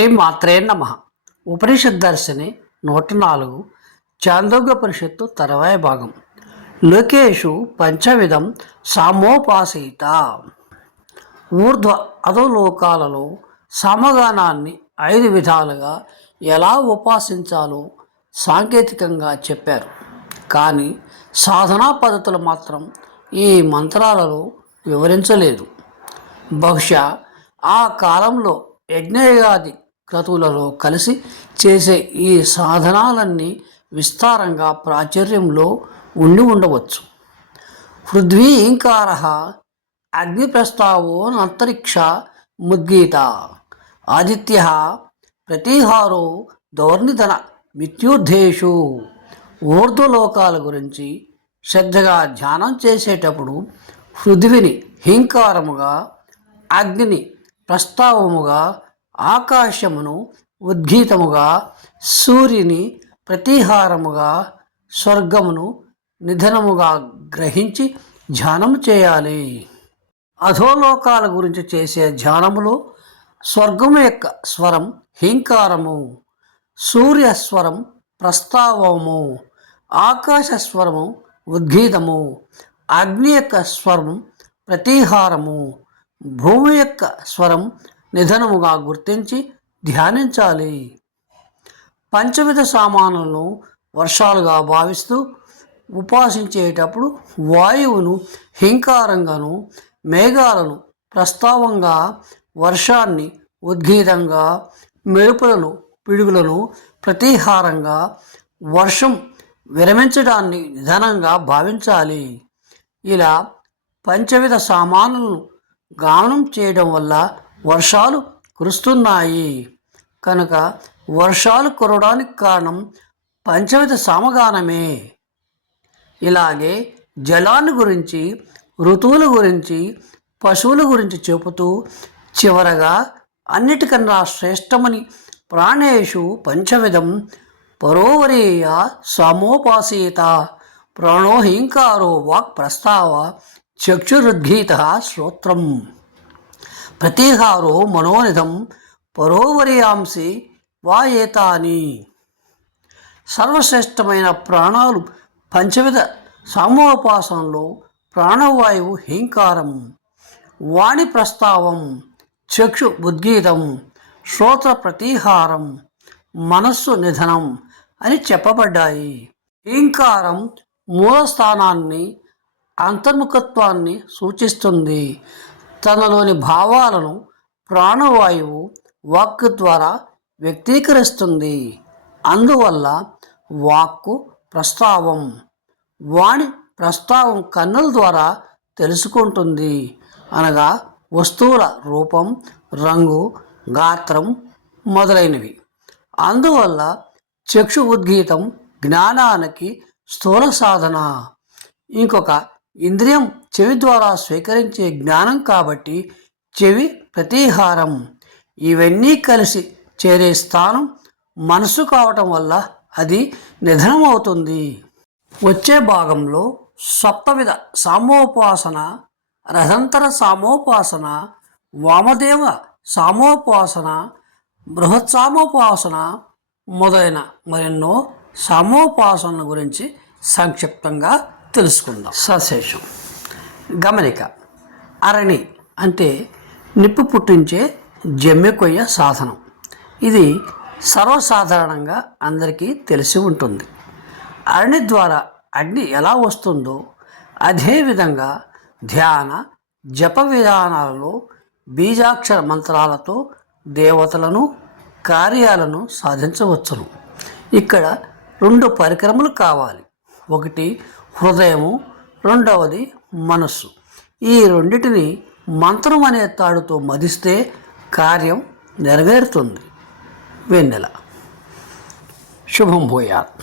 శ్రీ మాత్రే నమః. ఉపనిషద్ దర్శిని 104 చాందోగ్యోపనిషత్తు తర్వాయ భాగం. లోకేషు పంచవిధం సామోపాసీత. ఊర్ధ్వ అధోలోకాలలో సామగానాన్ని 5 విధాలుగా ఎలా ఉపాసించాలో సాంకేతికంగా చెప్పారు. కానీ సాధనా పద్ధతులు మాత్రం ఈ మంత్రాలలో వివరించలేదు. బహుశా ఆ కాలంలో యజ్ఞయాది క్రతువులలో కలిసి చేసే ఈ సాధనాలన్నీ విస్తారంగా ప్రాచుర్యంలో ఉండి ఉండవచ్చు. పృథ్వీంకార అగ్నిప్రస్తావో అంతరిక్ష ముద్గీత ఆదిత్య ప్రతిహారో దౌర్నిధన మిత్యుద్ధేషు. ఊర్ధ్వలోకాల గురించి శ్రద్ధగా ధ్యానం చేసేటప్పుడు పృథ్విని హీంకారముగా, అగ్నిని ప్రస్తావముగా, ఆకాశమును ఉద్గీతముగా, సూర్యుని ప్రతిహారముగా, స్వర్గమును నిధనముగా గ్రహించి ధ్యానము చేయాలి. అధోలోకాల గురించి చేసే ధ్యానములో స్వర్గము యొక్క స్వరం హీంకారము, సూర్యస్వరం ప్రస్తావము, ఆకాశ స్వరము ఉద్గీతము, అగ్ని యొక్క స్వరం ప్రతిహారము, భూమి యొక్క స్వరం నిధనముగా గుర్తించి ధ్యానించాలి. పంచవిధ సామానులను వర్షాలుగా భావిస్తూ ఉపాసించేటప్పుడు వాయువును హీంకారంగాను, మేఘాలను ప్రస్తావంగా, వర్షాన్ని ఉద్గీతంగా, మెరుపులను పిడుగులను ప్రతిహారంగా, వర్షం విరమించడాన్ని నిధనంగా భావించాలి. ఇలా పంచవిధ సామానులను గానం చేయడం వల్ల వర్షాలు కురుస్తున్నాయి. కనుక వర్షాలు కురవడానికి కారణం పంచవిధ సామగానమే. ఇలాగే జలాన్ని గురించి, ఋతువుల గురించి, పశువుల గురించి చెబుతూ చివరగా అన్నిటికన్నా శ్రేష్టమని ప్రాణేషు పంచవిధం పరోవరీయ సామోపాసీత. ప్రాణో హీంకారో వాక్ ప్రస్తావ చక్షురుద్గీత శ్రోత్రం ప్రతిహారో మనోనిధం పరోవరియాంసి వాయేతాని. సర్వశ్రేష్టమైన ప్రాణాలు పంచవిధ సామోపాసనలో ప్రాణవాయువు హీంకారం, వాణి ప్రస్తావం, చక్షు ఉద్గీతం, శ్రోత్ర ప్రతిహారం, మనస్సు నిధనం అని చెప్పబడ్డాయి. హీంకారం మూలస్థానాన్ని, అంతర్ముఖత్వాన్ని సూచిస్తుంది. తనలోని భావాలను ప్రాణవాయువు వాక్కు ద్వారా వ్యక్తీకరిస్తుంది. అందువల్ల వాక్కు ప్రస్తావం, వాణి ప్రస్తావం కన్నుల ద్వారా తెలుసుకుంటుంది. అనగా వస్తువుల రూపం, రంగు, గాత్రం మొదలైనవి. అందువల్ల చక్షు ఉద్గీతం జ్ఞానానికి స్థూల సాధన. ఇంకొక ఇంద్రియం చెవి ద్వారా స్వీకరించే జ్ఞానం కాబట్టి చెవి ప్రతిహారం. ఇవన్నీ కలిసి చేరే స్థానం మనసు కావటం వల్ల అది నిధనం అవుతుంది. వచ్చే భాగంలో సప్తవిధ సామోపాసన, రథంతర సామోపాసన, వామదేవ సామోపాసన, బృహత్ సామోపాసన మొదలైన మరెన్నో సామోపాసన గురించి సంక్షిప్తంగా తెలుసుకుందాం. సశేషం. గమనిక. అరణి అంటే నిప్పు పుట్టించే జమ్మె కొయ్య సాధనం. ఇది సర్వసాధారణంగా అందరికీ తెలిసి ఉంటుంది. అరణి ద్వారా అగ్ని ఎలా వస్తుందో అదేవిధంగా ధ్యాన జప విధానాలలో బీజాక్షర మంత్రాలతో దేవతలను, కార్యాలను సాధించవచ్చును. ఇక్కడ 2 పరికరములు కావాలి. ఒకటి హృదయము, రెండవది మనస్సు. ఈ రెండిటిని మంత్రం అనే తాడుతో మదిస్తే కార్యం నెరవేరుతుంది. వెన్నెల. శుభం భూయాత్.